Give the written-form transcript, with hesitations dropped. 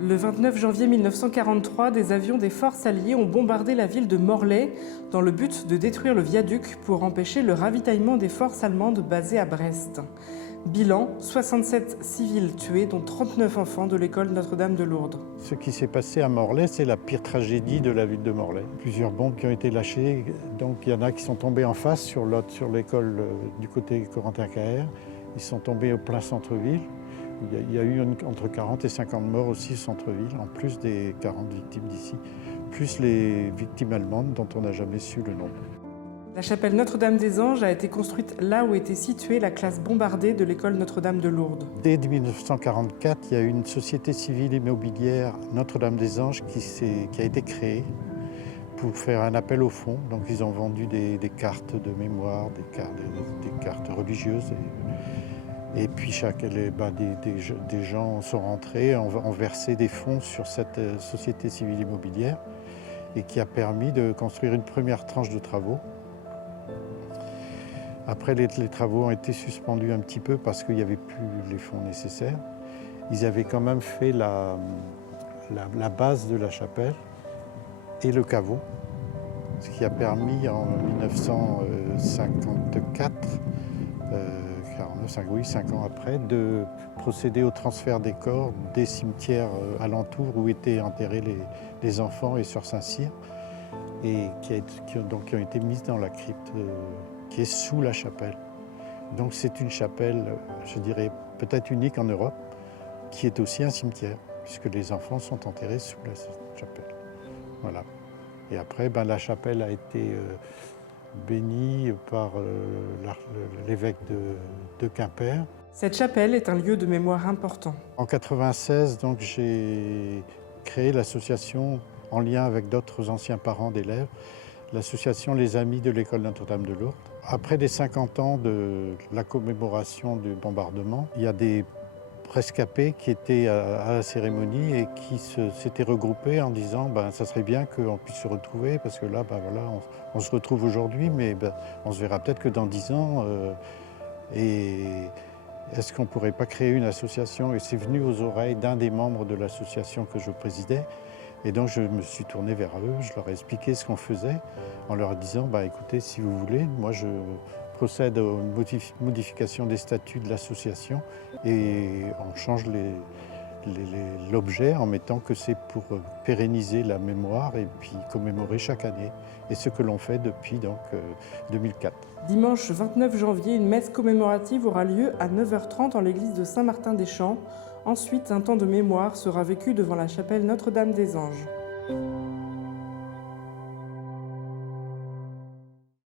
Le 29 janvier 1943, des avions des forces alliées ont bombardé la ville de Morlaix dans le but de détruire le viaduc pour empêcher le ravitaillement des forces allemandes basées à Brest. Bilan, 67 civils tués, dont 39 enfants de l'école Notre-Dame de Lourdes. Ce qui s'est passé à Morlaix, c'est la pire tragédie de la ville de Morlaix. Plusieurs bombes qui ont été lâchées, donc il y en a qui sont tombés en face sur l'école du côté Corentin-Caër. Ils sont tombés au plein centre-ville. Il y a eu entre 40 et 50 morts aussi au centre-ville, en plus des 40 victimes d'ici, plus les victimes allemandes dont on n'a jamais su le nom. La chapelle Notre-Dame-des-Anges a été construite là où était située la classe bombardée de l'école Notre-Dame de Lourdes. Dès 1944, il y a eu une société civile immobilière Notre-Dame-des-Anges qui a été créée pour faire un appel au fonds. Donc ils ont vendu des cartes de mémoire, des cartes religieuses. Et puis des gens sont rentrés, ont versé des fonds sur cette société civile immobilière et qui a permis de construire une première tranche de travaux. Après, les travaux ont été suspendus un petit peu parce qu'il n'y avait plus les fonds nécessaires. Ils avaient quand même fait la base de la chapelle et le caveau, ce qui a permis en 1954, 5 ans après, de procéder au transfert des corps des cimetières alentours où étaient enterrés les enfants et Sœur Saint-Cyr, et qui ont été mises dans la crypte qui est sous la chapelle. Donc c'est une chapelle, je dirais, peut-être unique en Europe, qui est aussi un cimetière, puisque les enfants sont enterrés sous la chapelle. Voilà. Et après, la chapelle a été bénie par l'évêque de Quimper. Cette chapelle est un lieu de mémoire important. En 1996, donc, j'ai créé l'association en lien avec d'autres anciens parents d'élèves, l'association Les Amis de l'école Notre-Dame de Lourdes. Après les 50 ans de la commémoration du bombardement, il y a des rescapés qui étaient à la cérémonie et qui s'étaient regroupés en disant ça serait bien qu'on puisse se retrouver parce que là, on se retrouve aujourd'hui, mais on se verra peut-être que dans 10 ans. Et est-ce qu'on ne pourrait pas créer une association? Et c'est venu aux oreilles d'un des membres de l'association que je présidais. Et donc je me suis tourné vers eux, je leur ai expliqué ce qu'on faisait en leur disant écoutez, si vous voulez, moi je procède à une modification des statuts de l'association et on change l'objet en mettant que c'est pour pérenniser la mémoire et puis commémorer chaque année. Et ce que l'on fait depuis 2004. Dimanche 29 janvier, une messe commémorative aura lieu à 9h30 en l'église de Saint-Martin-des-Champs. Ensuite, un temps de mémoire sera vécu devant la chapelle Notre-Dame-des-Anges.